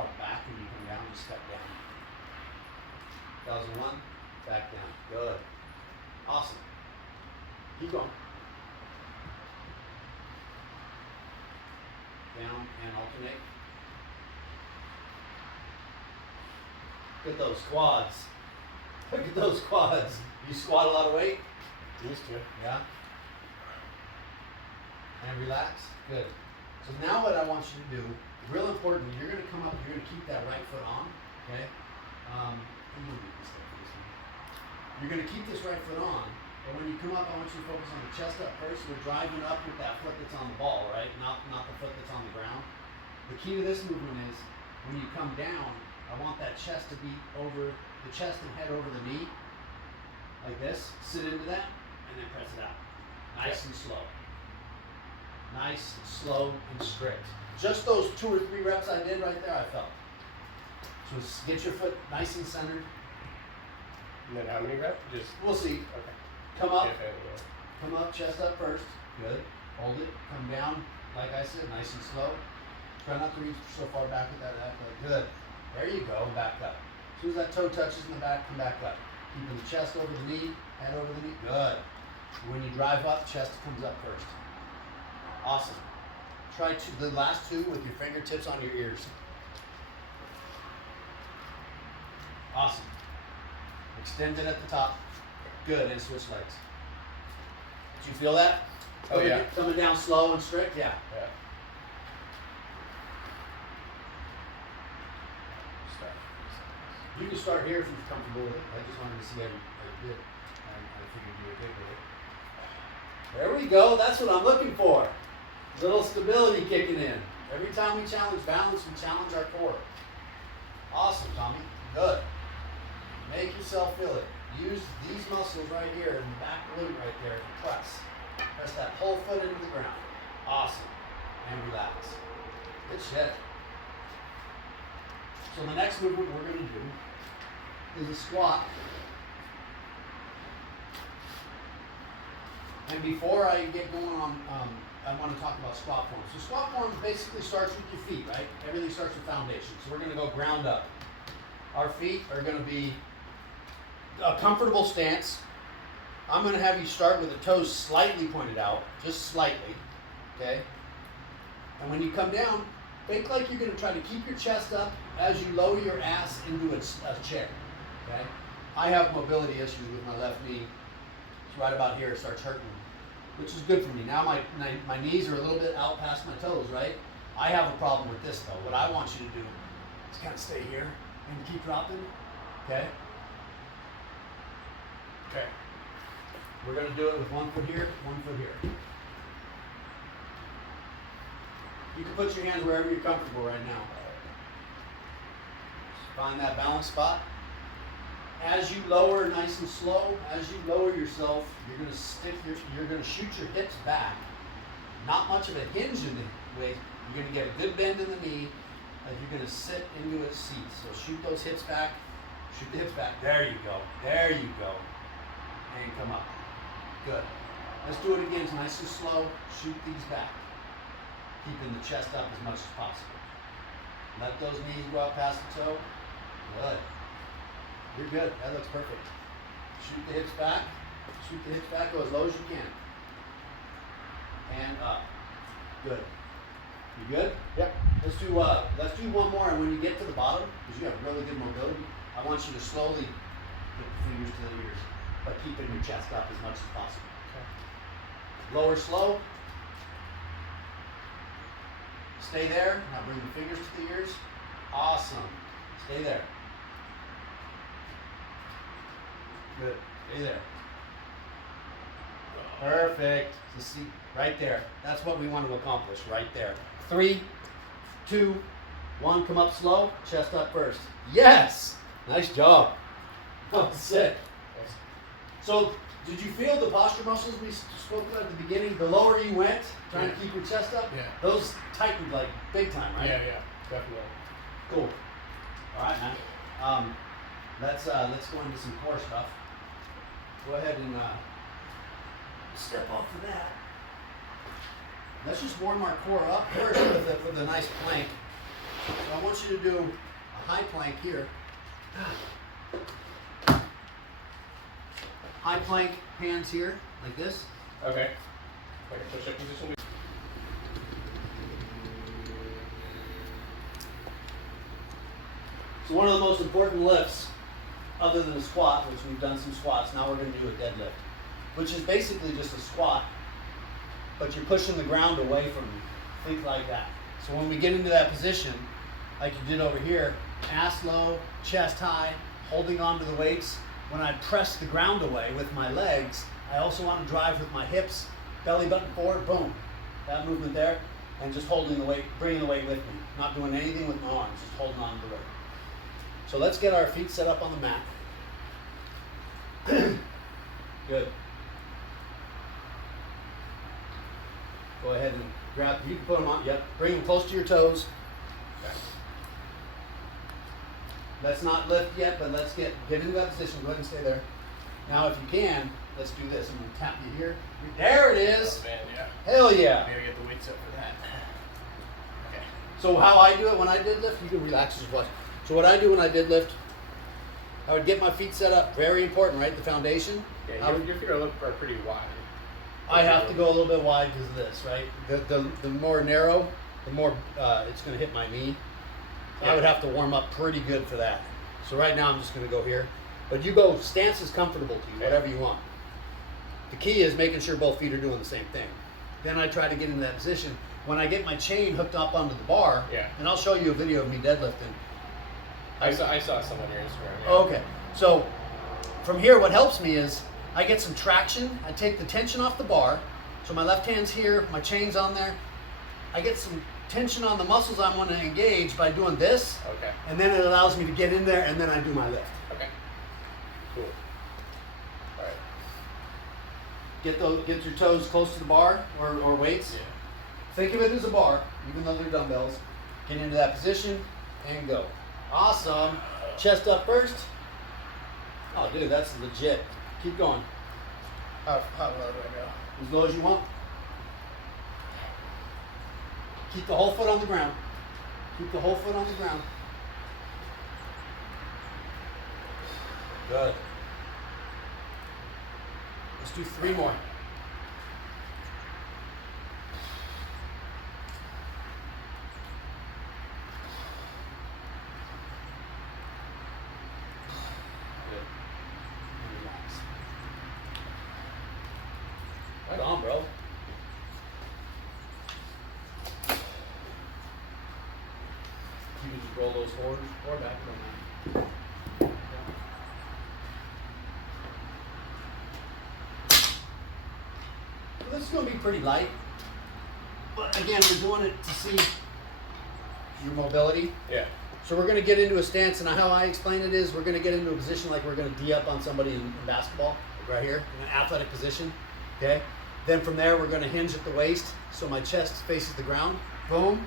far back when you come down, just step down. That was one, back down. Good. Awesome. Keep going. Down and alternate. Look at those quads. Look at those quads. You squat a lot of weight? Used to. Yeah. And relax. Good. So now what I want you to do, real important, you're going to come up, you're going to keep that right foot on, okay? You're going to keep this right foot on, but when you come up, I want you to focus on the chest up first. We're driving up with that foot that's on the ball, right? Not the foot that's on the ground. The key to this movement is when you come down, I want that chest to be over, the chest and head over the knee, like this. Sit into that, and then press it out. Nice and slow. Nice, slow, and strict. Just those 2 or 3 reps I did right there, I felt. So get your foot nice and centered. And then how many reps? Just we'll see. Okay. Come up. Come up, chest up first. Good. Hold it. Come down, like I said, nice and slow. Try not to reach so far back with that athletic. Good. There you go. Back up. As soon as that toe touches in the back, come back up. Keeping the chest over the knee, head over the knee. Good. When you drive up, chest comes up first. Awesome. Try the last 2 with your fingertips on your ears. Awesome. Extend it at the top. Good, and switch legs. Did you feel that? Oh, yeah. Coming down slow and strict? Yeah. Yeah. You can start here if you're comfortable with it. I just wanted to see how you did. I figured you were good with it. There we go. That's what I'm looking for. Little stability kicking in. Every time we challenge balance, we challenge our core. Awesome, Tommy. Good. Make yourself feel it. Use these muscles right here in the back glute right there to press. Press that whole foot into the ground. Awesome. And relax. Good shit. So the next movement we're going to do is a squat. And before I get going on, I want to talk about squat form. So squat form basically starts with your feet, right? Everything starts with foundation. So we're going to go ground up. Our feet are going to be a comfortable stance. I'm going to have you start with the toes slightly pointed out, just slightly, okay? And when you come down, think like you're going to try to keep your chest up as you lower your ass into a chair, okay? I have mobility issues with my left knee. It's right about here, it starts hurting, which is good for me. Now my knees are a little bit out past my toes, right? I have a problem with this though. What I want you to do is kind of stay here and keep dropping, okay? Okay. We're going to do it with 1 foot here, 1 foot here. You can put your hands wherever you're comfortable right now. Just find that balance spot. As you lower nice and slow, as you lower yourself, you're going to shoot your hips back. Not much of a hinge in the way. You're going to get a good bend in the knee as you're going to sit into a seat. So shoot those hips back. Shoot the hips back. There you go. There you go. And come up. Good. Let's do it again. It's nice and slow. Shoot these back. Keeping the chest up as much as possible. Let those knees go out past the toe. Good. You're good. That looks perfect. Shoot the hips back. Shoot the hips back. Go as low as you can. And up. Good. You good? Yep. Let's do one more, and when you get to the bottom, because you have really good mobility, I want you to slowly put the fingers to the ears, but keeping your chest up as much as possible. Okay. Lower slow. Stay there. Now bring the fingers to the ears. Awesome. Stay there. Good. Stay there. Perfect. So see, right there. That's what we want to accomplish, right there. 3, 2, 1. Come up slow. Chest up first. Yes! Nice job. Oh, sick. So, did you feel the posture muscles we spoke about at the beginning? The lower you went, trying to keep your chest up, those tightened like big time, right? Yeah, definitely. Cool. All right, man. Let's go into some core stuff. Go ahead and step off of that. Let's just warm our core up first with a nice plank. So I want you to do a high plank here. High plank, hands here, like this. Okay. Like a push-up position. So one of the most important lifts, other than the squat, which we've done some squats, now we're going to do a deadlift, which is basically just a squat, but you're pushing the ground away from you. Think like that. So when we get into that position, like you did over here, ass low, chest high, holding on to the weights. When I press the ground away with my legs, I also want to drive with my hips, belly button forward, boom. That movement there, and just holding the weight, bringing the weight with me. Not doing anything with my arms, just holding on to the weight. So let's get our feet set up on the mat. Good. Go ahead and grab, you can put them on, yep. Bring them close to your toes. Okay. Let's not lift yet, but let's get into that position. Go ahead and stay there. Now if you can, let's do this. I'm going to tap you here. There it is. Oh, man, yeah. Hell yeah. Maybe get the weights up for that. Okay. So how I do it when I deadlift, you can relax just watch. So what I do when I deadlift, I would get my feet set up. Very important, right? The foundation. Yeah, your feet are pretty wide. I have to go a little bit wide because of this, right? The more narrow, the more it's going to hit my knee. So I would have to warm up pretty good for that. So right now I'm just going to go here. But you go, stance is comfortable to you, whatever you want. The key is making sure both feet are doing the same thing. Then I try to get into that position. When I get my chain hooked up onto the bar, and I'll show you a video of me deadlifting. I saw some on your Instagram. Yeah. Okay, so from here what helps me is I get some traction. I take the tension off the bar. So my left hand's here, my chain's on there. I get some tension on the muscles I want to engage by doing this. Okay. And then it allows me to get in there and then I do my lift. Okay. Cool. All right. Get your toes close to the bar or weights. Yeah. Think of it as a bar, even though they're dumbbells. Get into that position and go. Awesome. Chest up first. Oh, dude, that's legit. Keep going. How low do I go? As low as you want. Keep the whole foot on the ground. Keep the whole foot on the ground. Good. Let's do 3 more. Good. And relax. Right on, bro. You can just roll those forward or back. So this is going to be pretty light. But again, we're doing it to see your mobility. Yeah. So we're going to get into a stance, and how I explain it is we're going to get into a position like we're going to D up on somebody in basketball, like right here, in an athletic position. Okay? Then from there, we're going to hinge at the waist, so my chest faces the ground. Boom.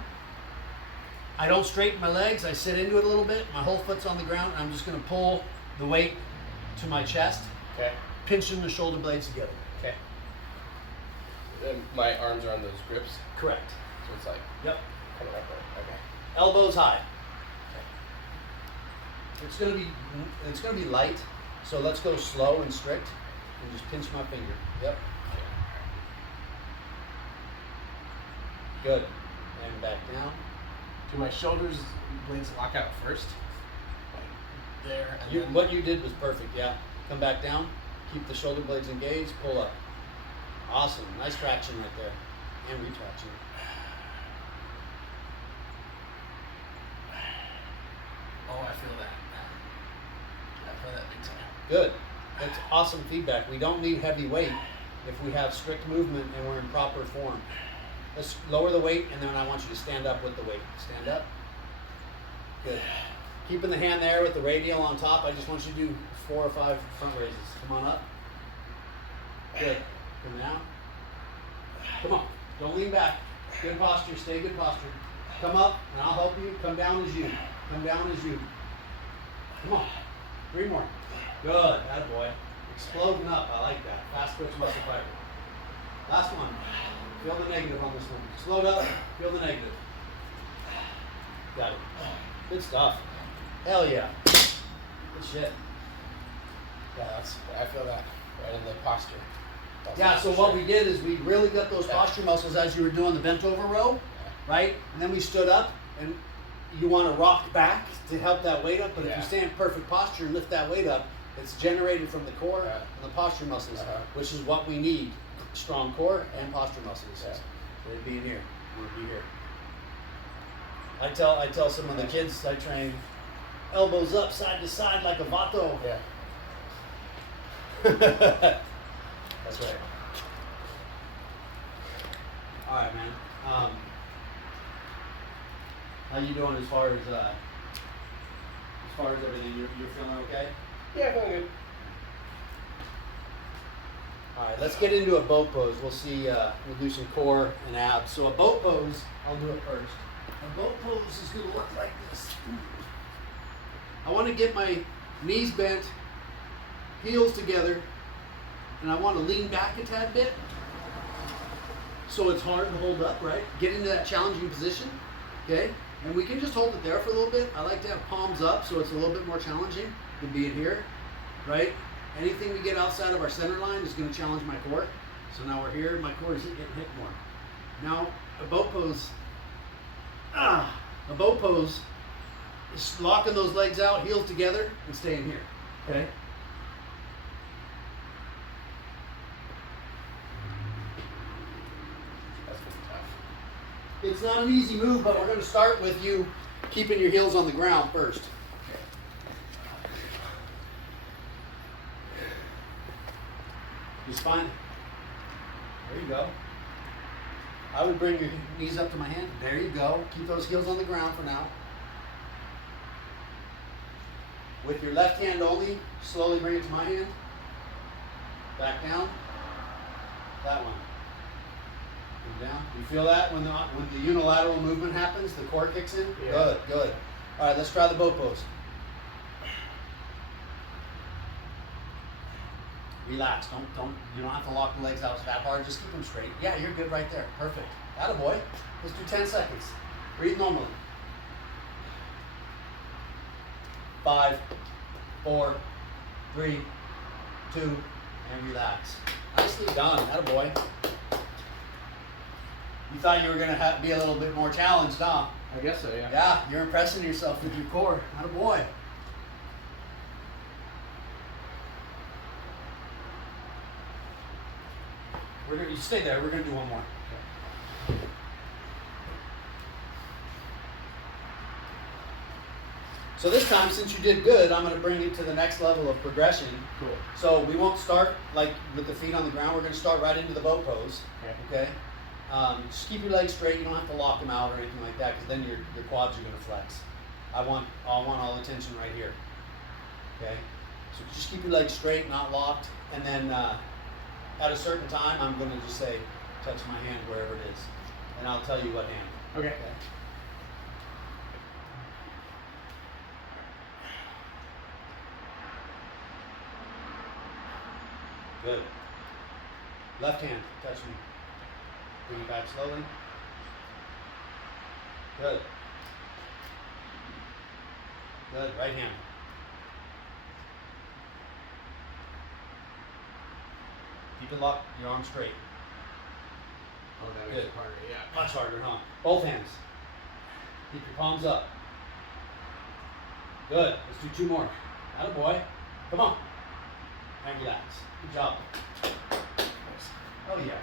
I don't straighten my legs. I sit into it a little bit. My whole foot's on the ground. And I'm just going to pull the weight to my chest, Okay. pinching the shoulder blades together. Okay. Then my arms are on those grips, Correct. so it's like Yep. coming up. Okay. Elbows high. It's going to be light. So let's go slow and strict, and just pinch my finger. Yep. Good. And back down. Do my shoulders blades lock out first? Like there and then. What you did was perfect. Yeah. Come back down. Keep the shoulder blades engaged. Pull up. Awesome. Nice traction right there. And retraction. Oh, I feel that. I feel that big time. Good. That's awesome feedback. We don't need heavy weight if we have strict movement and we're in proper form. Let's lower the weight, and then I want you to stand up with the weight. Stand up. Good. Keeping the hand there with the radial on top. I just want you to do 4 or 5 front raises. Come on up. Good. Come down. Come on. Don't lean back. Good posture. Stay good posture. Come up, and I'll help you. Come down as you. Come down as you. Come on. 3 more. Good. Attaboy. Exploding up. I like that. Fast twitch muscle fiber. Last one. Feel the negative on this one. Slowed up. Feel the negative. Got it. Good stuff. Hell yeah. Good shit. Yeah, I feel that right in the posture. Yeah, so what we did is we really got those posture muscles as you were doing the bent over row, right? And then we stood up, and you want to rock back to help that weight up, but if you stay in perfect posture and lift that weight up, it's generated from the core and the posture muscles, which is what we need. Strong core and posture muscles. We'd be in here. We'd be here. I tell some of the kids I train, elbows up, side to side like a vato. Yeah. That's right. All right, man. How you doing as far as everything? You're feeling okay? Yeah, feeling good. All right, let's get into a boat pose. We'll see. We'll do some core and abs. So a boat pose, I'll do it first. A boat pose is going to look like this. I want to get my knees bent, heels together, and I want to lean back a tad bit so it's hard to hold up, right? Get into that challenging position, okay? And we can just hold it there for a little bit. I like to have palms up so it's a little bit more challenging than being here, right? Anything we get outside of our center line is going to challenge my core. So now we're here, my core is getting hit more. Now, a boat pose is locking those legs out, heels together, and staying here, okay? That's gonna be tough. It's not an easy move, but we're going to start with you keeping your heels on the ground first. Your spine. There you go. I would bring your knees up to my hand. There you go. Keep those heels on the ground for now. With your left hand only, slowly bring it to my hand. Back down. That one. And down. You feel that when the unilateral movement happens, the core kicks in? Yeah. Good, good. All right, let's try the boat pose. Relax. You don't have to lock the legs out that hard. Just keep them straight. Yeah, you're good right there. Perfect. Attaboy. Let's do 10 seconds. Breathe normally. 5, 4, 3, 2, and relax. Nicely done. Attaboy. You thought you were going to be a little bit more challenged, huh? I guess so, yeah. Yeah, you're impressing yourself with your core. Attaboy. You stay there. We're going to do one more. So this time, since you did good, I'm going to bring it to the next level of progression. Cool. So we won't start like with the feet on the ground. We're going to start right into the boat pose. Okay? Just keep your legs straight. You don't have to lock them out or anything like that, because then your quads are going to flex. I want all the tension right here. Okay? So just keep your legs straight, not locked, and then at a certain time, I'm going to just say, touch my hand wherever it is, and I'll tell you what hand. Okay. Good. Left hand, touch me. Bring it back slowly. Good. Good. Right hand. Keep it locked, your arms straight. Oh, that Good. makes it harder, yeah. Much harder, huh? Both hands. Keep your palms up. Good. Let's do 2 more. Attaboy. Come on. And relax. Good job. Oh yeah.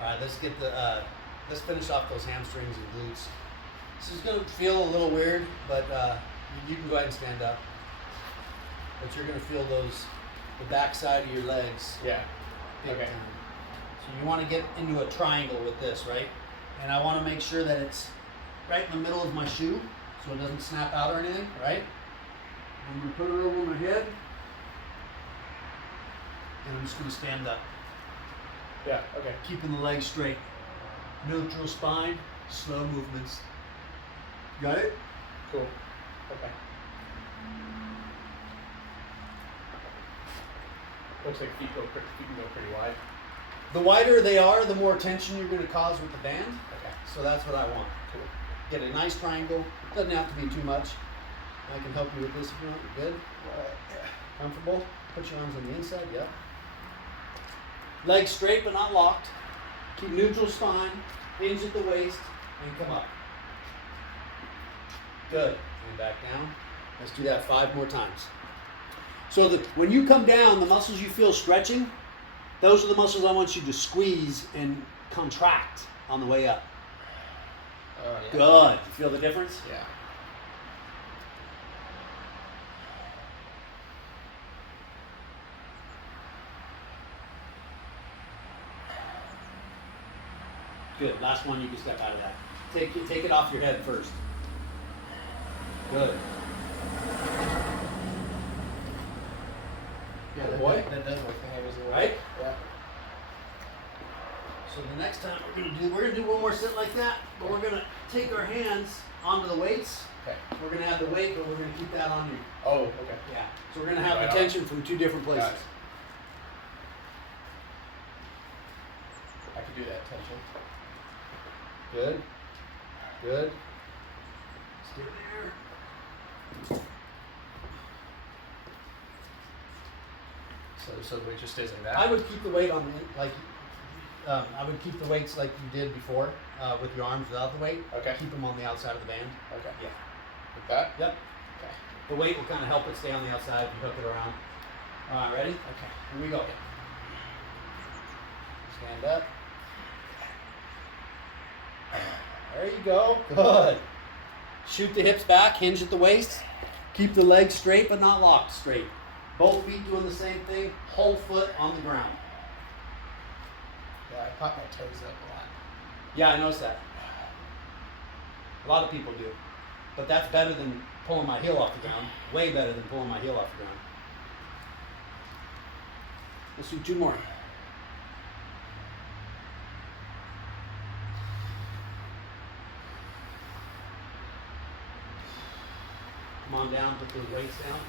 All right, let's get let's finish off those hamstrings and glutes. This is gonna feel a little weird, but you can go ahead and stand up. But you're gonna feel the back side of your legs. Yeah. Big Okay. time. So you want to get into a triangle with this, right? And I want to make sure that it's right in the middle of my shoe, so it doesn't snap out or anything, right? I'm going to put it over my head, and I'm just going to stand up, Yeah, okay. keeping the legs straight. Neutral spine, slow movements. Got it? Cool. Okay. Looks like feet can go pretty wide. The wider they are, the more tension you're going to cause with the band. Okay. So that's what I want. Cool. Get a nice triangle. Doesn't have to be too much. I can help you with this if you want. You're good? Comfortable? Put your arms on the inside. Yep. Legs straight but not locked. Keep neutral spine. Hinge at the waist. And come up. Good. And back down. Let's do that 5 more times. So when you come down, the muscles you feel stretching, those are the muscles I want you to squeeze and contract on the way up. Yeah. Good. You feel the difference? Yeah. Good. Last one, you can step out of that. Take it off your head first. Good. Yeah, Good boy. That does work. The hammers are Right? Yeah. So the next time we're gonna do one more set like that, but we're gonna take our hands onto the weights. Okay. We're gonna add the weight, but we're gonna keep that on you. Oh, okay. Yeah. So we're gonna have Right the on. tension from 2 different places. Got it. I can do that tension. Good. Good. Stay there. So the weight just stays like that? I would keep the weight on I would keep the weights like you did before, with your arms without the weight. Okay. Keep them on the outside of the band. Okay. Yeah. Like that? Yep. Okay. The weight will kind of help it stay on the outside if you hook it around. All right, ready? Okay. Here we go. Stand up. There you go. Good. Shoot the hips back, hinge at the waist. Keep the legs straight but not locked straight. Both feet doing the same thing. Whole foot on the ground. Yeah, I pop my toes up a lot. Yeah, I noticed that. A lot of people do. But that's better than pulling my heel off the ground. Way better than pulling my heel off the ground. Let's do 2 more. Come on down, put those weights down.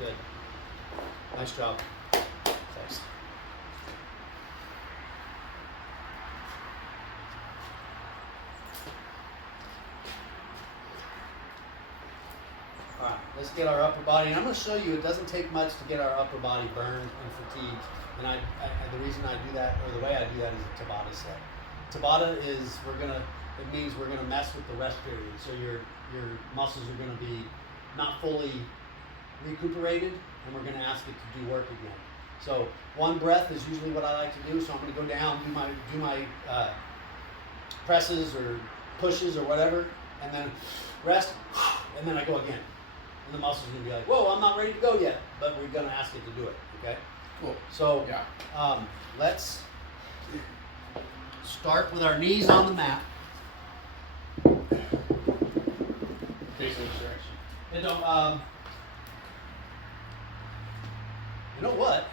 Good. Nice job. Thanks. Alright, let's get our upper body. And I'm going to show you it doesn't take much to get our upper body burned and fatigued. And the reason I do that, or the way I do that, is a Tabata set. Tabata is, it means we're going to mess with the rest period. So your muscles are going to be not fully recuperated, and we're going to ask it to do work again. So 1 breath is usually what I like to do. So I'm going to go down, do my presses or pushes or whatever, and then rest, and then I go again. And the muscles are going to be like, whoa, I'm not ready to go yet, but we're going to ask it to do it, okay? Cool. So Yeah. Let's start with our knees on the mat. Facing which direction? And you know what?